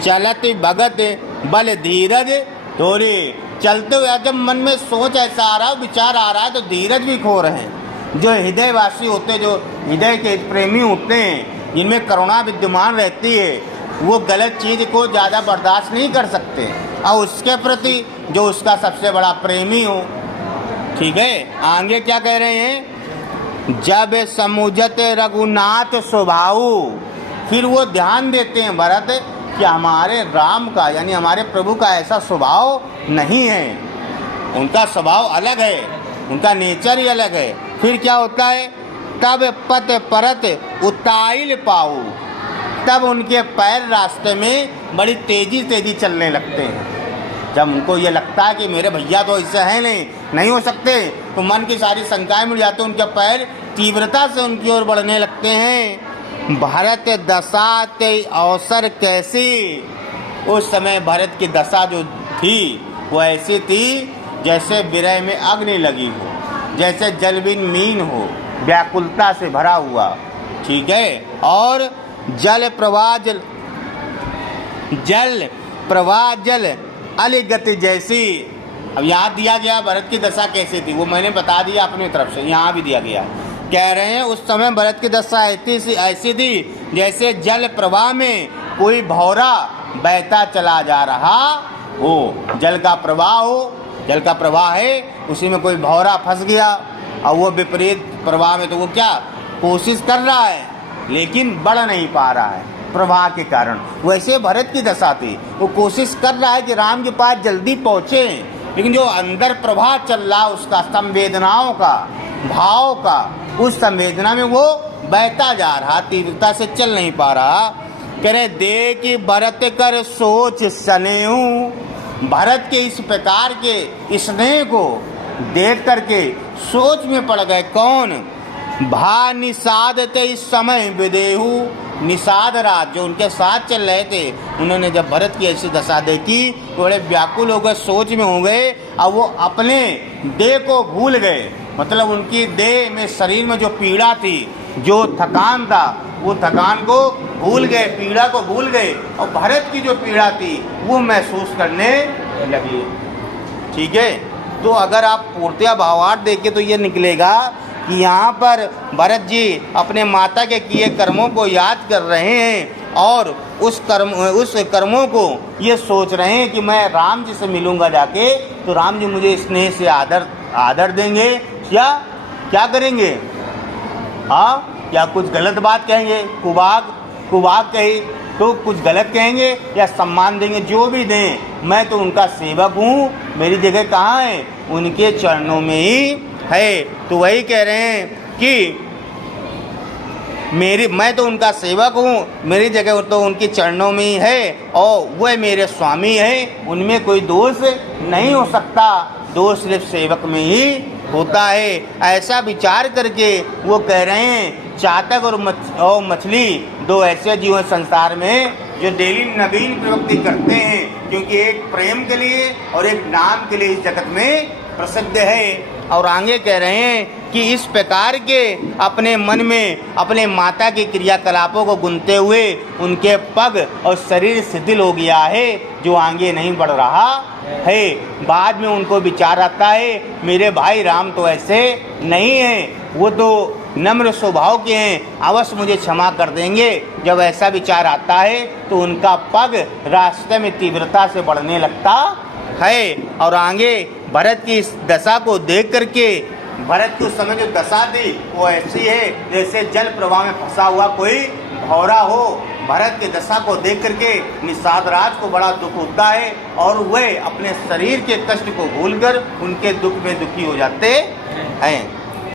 चलत भगत बल धीरज थोड़ी। चलते हुए जब मन में सोच ऐसा आ रहा है, विचार आ रहा है, तो धीरज भी खो रहे हैं। जो हृदयवासी होते, जो हृदय के प्रेमी होते हैं, जिनमें करुणा विद्यमान रहती है, वो गलत चीज़ को ज़्यादा बर्दाश्त नहीं कर सकते, और उसके प्रति जो उसका सबसे बड़ा प्रेमी हो। ठीक है, आगे क्या कह रहे हैं? जब समुझत रघुनाथ स्वभाव, फिर वो ध्यान देते हैं भरत कि हमारे राम का यानी हमारे प्रभु का ऐसा स्वभाव नहीं है, उनका स्वभाव अलग है, उनका नेचर ही अलग है। फिर क्या होता है? तब पत परत उताइल पाऊ, तब उनके पैर रास्ते में बड़ी तेजी चलने लगते हैं। जब उनको ये लगता है कि मेरे भैया तो ऐसे हैं नहीं हो सकते, तो मन की सारी शंकाएं मिट जाती, उनके पैर तीव्रता से उनकी ओर बढ़ने लगते हैं। भरत दशा ते अवसर कैसी, उस समय भरत की दशा जो थी वो ऐसी थी जैसे विरह में अग्नि लगी हो, जैसे जलबिन मीन हो, व्याकुलता से भरा हुआ। ठीक है, और जल प्रवाह जल अलिगति जैसी। अब यहाँ दिया गया भरत की दशा कैसी थी, वो मैंने बता दिया अपनी तरफ से, यहाँ भी दिया गया। कह रहे हैं उस समय भरत की दशा ऐसी थी जैसे जल प्रवाह में कोई भौरा बहता चला जा रहा हो। जल का प्रवाह हो, जल का प्रवाह है, उसी में कोई भौरा फंस गया और वो विपरीत प्रवाह में, तो वो क्या कोशिश कर रहा है लेकिन बढ़ नहीं पा रहा है प्रवाह के कारण। वैसे भरत की दशा थी, वो कोशिश कर रहा है कि राम के पास जल्दी पहुँचे, लेकिन जो अंदर प्रवाह चल रहा उसका, संवेदनाओं का, भाव का, उस संवेदना में वो बहता जा रहा, तीव्रता से चल नहीं पा रहा। कह रहे देख भरत कर सोच स्नेह, भरत के इस प्रकार के स्नेह को देख करके सोच में पड़ गए। कौन? भा निषाद ते इस समय विदेहू, निषाद राज जो उनके साथ चल रहे थे, उन्होंने जब भरत की ऐसी दशा देखी तो बड़े व्याकुल हो गए, सोच में हो गए, और वो अपने देह को भूल गए। मतलब उनकी देह में, शरीर में जो पीड़ा थी, जो थकान था, वो थकान को भूल गए, पीड़ा को भूल गए, और भरत की जो पीड़ा थी वो महसूस करने लगी। ठीक है, तो अगर आप पूर्तिया भावार्थ देखें तो ये निकलेगा कि यहाँ पर भरत जी अपने माता के किए कर्मों को याद कर रहे हैं, और उस कर्मों को ये सोच रहे हैं कि मैं राम जी से मिलूंगा जाके, तो राम जी मुझे स्नेह से आदर देंगे, या क्या करेंगे? हाँ, या कुछ गलत बात कहेंगे, कुबाग कही तो कुछ गलत कहेंगे, या सम्मान देंगे, जो भी दें, मैं तो उनका सेवक हूँ, मेरी जगह कहाँ है? उनके चरणों में ही है। तो वही कह रहे हैं कि मैं तो उनका सेवक हूँ, मेरी जगह तो उनके चरणों में ही है, और वह मेरे स्वामी हैं, उनमें कोई दोष नहीं हो सकता, दोष सिर्फ सेवक में ही होता है। ऐसा विचार करके वो कह रहे हैं चातक और मछली दो ऐसे जीव हैं संसार में जो डेली नवीन प्रवृत्ति करते हैं, क्योंकि एक प्रेम के लिए और एक नाम के लिए इस जगत में प्रसिद्ध है। और आगे कह रहे हैं कि इस प्रकार के अपने मन में अपने माता के क्रियाकलापों को गुनते हुए उनके पग और शरीर शिथिल हो गया है, जो आगे नहीं बढ़ रहा है। बाद में उनको विचार आता है मेरे भाई राम तो ऐसे नहीं हैं, वो तो नम्र स्वभाव के हैं, अवश्य मुझे क्षमा कर देंगे। जब ऐसा विचार आता है तो उनका पग रास्ते में तीव्रता से बढ़ने लगता है। और आगे भरत की इस दशा को देख करके, भरत की उस समय जो दशा थी वो ऐसी है जैसे जल प्रवाह में फंसा हुआ कोई भौरा हो। भरत की दशा को देख करके निषाद राज को बड़ा दुख होता है, और वह अपने शरीर के कष्ट को भूलकर उनके दुख में दुखी हो जाते हैं।